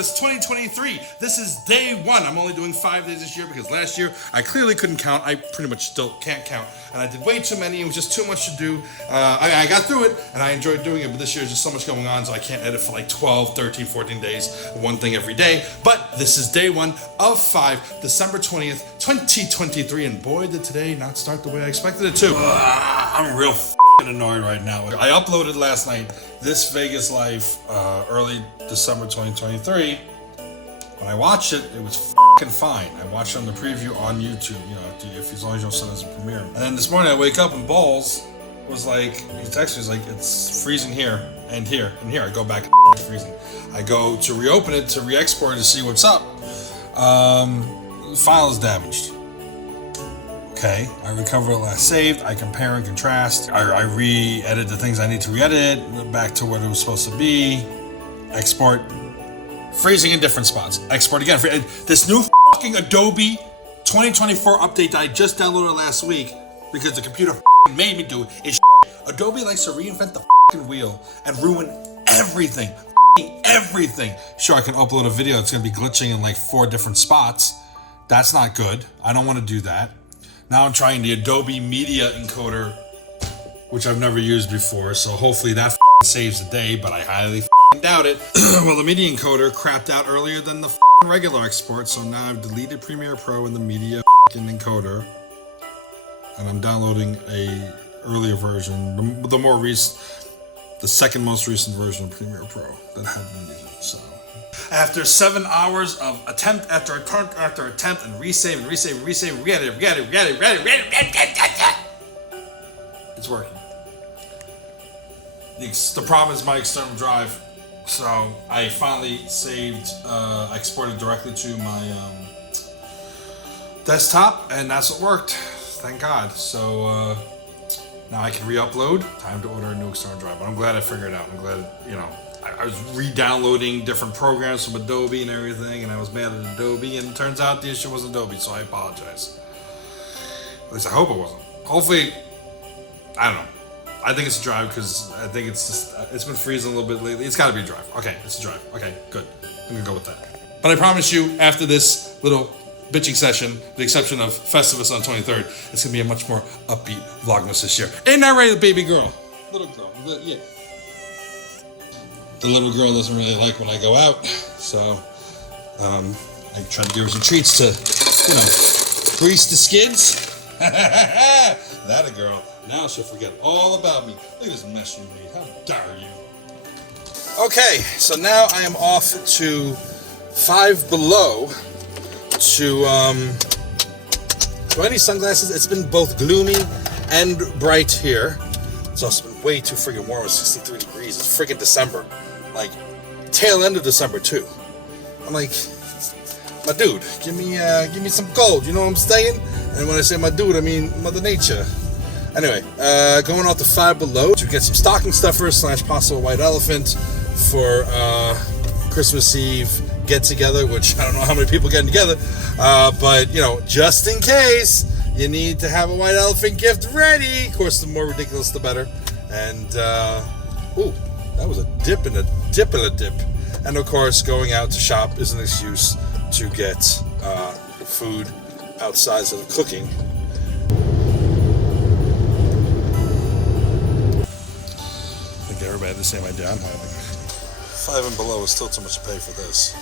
Vlogmas 2023. This is day one. I'm only doing 5 days this year because last year I clearly couldn't count. I pretty much still can't count. And I did way too many. It was just too much to do. I got through it and I enjoyed doing it, but this year there's just so much going on, so I can't edit for like 12, 13, 14 days, one thing every day. But this is day one of 5, December 20th, 2023. And boy, did today not start the way I expected it to. I'm real annoyed right now. I uploaded last night This Vegas Life early December 2023. When I watched it, it was fine. I watched it on the preview on YouTube, you know, as long as you don't set it as a premiere. And then this morning I wake up and Balls was like, he texted me, he's like, it's freezing here and here and here. I go back, it's freezing. I go to reopen it, to re-export it to see what's up. The file is damaged. Okay, I recover what last saved, I compare and contrast, I re-edit the things I need to re-edit, back to what it was supposed to be, export, freezing in different spots, export again. This new fucking Adobe 2024 update that I just downloaded last week, because the computer made me do it, is Adobe likes to reinvent the fucking wheel and ruin everything, everything. Sure, I can upload a video, it's gonna be glitching in like 4 different spots. That's not good, I don't wanna do that. Now I'm trying the Adobe Media Encoder, which I've never used before, so hopefully that saves the day, but I highly doubt it. Well, the Media Encoder crapped out earlier than the regular export, so now I've deleted Premiere Pro and the Media Encoder, and I'm downloading a earlier version, the second most recent version of Premiere Pro that I haven't been using, so. After 7 hours of attempt after attempt after attempt and resave and resave and resave, re-edit, it's working. The problem is my external drive, so I finally saved, exported directly to my desktop, and that's what worked. Thank God. So now I can re-upload. Time to order a new external drive. But I'm glad I figured it out. I'm glad, you know. I was re-downloading different programs from Adobe and everything, and I was mad at Adobe, and it turns out the issue was Adobe, so I apologize. At least I hope it wasn't. Hopefully, I don't know. I think it's a drive because I think it's just, it's been freezing a little bit lately. It's got to be a drive. Okay, it's a drive. Okay, good. I'm going to go with that. But I promise you, after this little bitching session, with the exception of Festivus on 23rd, it's going to be a much more upbeat Vlogmas this year. Ain't that right, baby girl? Little girl. Yeah. The little girl doesn't really like when I go out, so I try to give her some treats to, you know, grease the skids. That a girl. Now she'll forget all about me. Look at this mess you made. How dare you? Okay, so now I am off to Five Below to any sunglasses. It's been both gloomy and bright here. It's also been way too friggin' warm. It's 63 degrees. It's friggin' December. Like, tail end of December too. I'm like, my dude, give me some gold. You know what I'm saying? And when I say my dude, I mean Mother Nature. Anyway, going off to Five Below to get some stocking stuffers / possible white elephant for Christmas Eve get together, which I don't know how many people getting together, but you know, just in case you need to have a white elephant gift ready. Of course, the more ridiculous, the better. And ooh, that was a dip and a dip and a dip. And of course, going out to shop is an excuse to get food outside of cooking. I think everybody had the same idea I'm having. Five and Below is still too much to pay for this.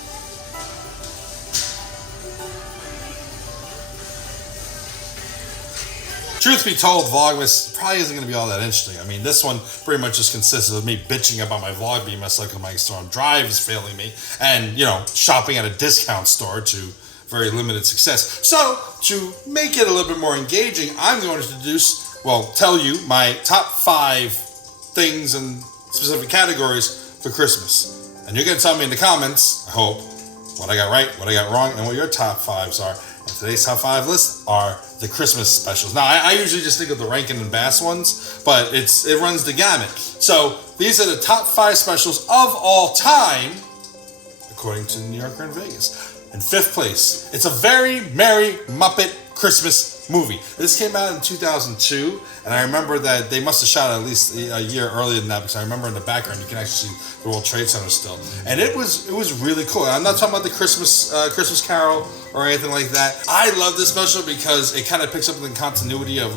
Truth be told, Vlogmas probably isn't going to be all that interesting. I mean, this one pretty much just consists of me bitching about my vlog being messed up because my external drive is failing me, and, you know, shopping at a discount store to very limited success. So, to make it a little bit more engaging, I'm going to tell you my top 5 things in specific categories for Christmas. And you're going to tell me in the comments, I hope, what I got right, what I got wrong, and what your top 5s are. And today's top 5 list are the Christmas specials. Now, I usually just think of the Rankin and Bass ones, but it runs the gamut. So these are the top 5 specials of all time, according to New Yorker and Vegas. In 5th place, It's a Very Merry Muppet Christmas movie. This came out in 2002, and I remember that they must have shot it at least a year earlier than that, because I remember in the background you can actually see the World Trade Center still, and it was really cool. I'm not talking about the Christmas Carol or anything like that. I love this special because it kind of picks up the continuity of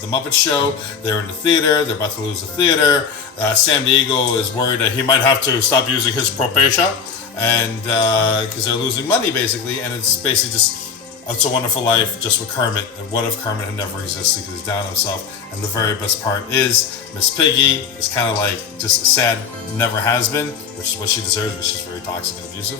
the Muppet Show. They're in the theater. They're about to lose the theater. Sam the Eagle is worried that he might have to stop using his probation, and because they're losing money basically, and it's basically just It's a Wonderful Life just with Kermit. And what if Kermit had never existed because he's down himself? And the very best part is Miss Piggy is kind of like just a sad never has been, which is what she deserves, because she's very toxic and abusive.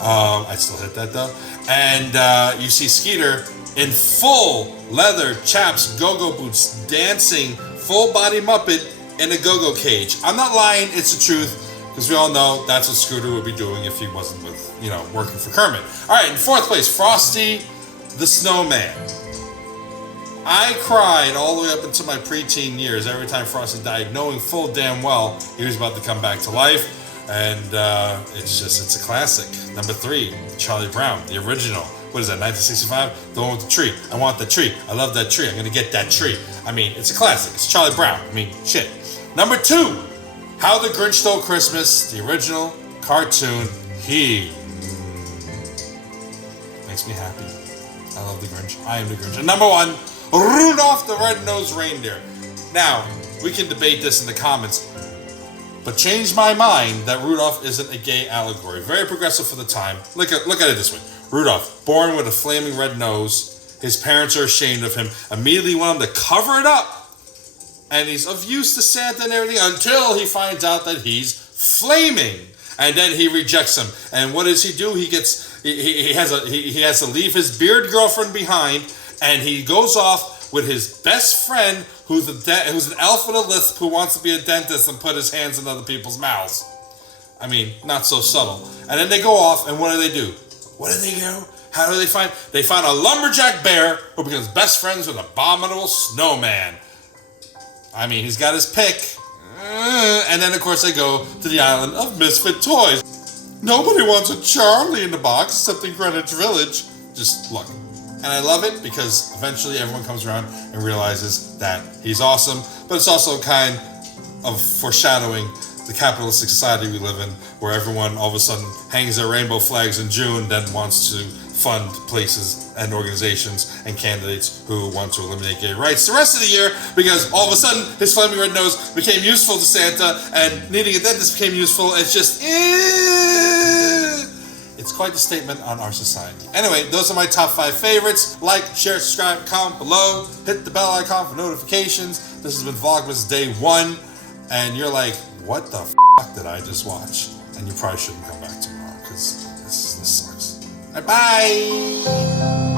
I still hit that though. And you see Skeeter in full leather chaps, go-go boots, dancing, full body Muppet in a go-go cage. I'm not lying, it's the truth, because we all know that's what Scooter would be doing if he wasn't with, working for Kermit. All right, in fourth place, Frosty the Snowman. I cried all the way up into my preteen years every time Frosty died, knowing full damn well he was about to come back to life. And it's a classic. Number 3, Charlie Brown, the original. What is that, 1965? The one with the tree. I want the tree. I love that tree. I'm gonna get that tree. I mean, it's a classic. It's Charlie Brown. I mean, shit. Number 2, How the Grinch Stole Christmas, the original cartoon. He makes me happy. I love the Grinch. I am the Grinch. And number 1, Rudolph the Red-Nosed Reindeer. Now, we can debate this in the comments, but changed my mind that Rudolph isn't a gay allegory. Very progressive for the time. Look at it this way. Rudolph, born with a flaming red nose, his parents are ashamed of him, immediately want him to cover it up, and he's of use to Santa and everything until he finds out that he's flaming, and then he rejects him. And what does he do? He has to leave his beard girlfriend behind, and he goes off with his best friend, who's an elf with a lisp, who wants to be a dentist and put his hands in other people's mouths. I mean, not so subtle. And then they go off, and what do? What do they do? How do they find? They find a lumberjack bear who becomes best friends with Abominable Snowman. I mean, he's got his pick. And then, of course, they go to the island of misfit toys. Nobody wants a Charlie in the box except in Greenwich Village. Just look. And I love it because eventually everyone comes around and realizes that he's awesome. But it's also kind of foreshadowing the capitalistic society we live in, where everyone all of a sudden hangs their rainbow flags in June, then wants to fund places and organizations and candidates who want to eliminate gay rights the rest of the year, because all of a sudden his flaming red nose became useful to Santa, and needing a dentist became useful. It's just, it's quite a statement on our society. Anyway, those are my top 5 favorites. Like, share, subscribe, comment below. Hit the bell icon for notifications. This has been Vlogmas Day 1. And you're like, what the f*** did I just watch? And you probably shouldn't come back tomorrow, because this sucks. Bye-bye!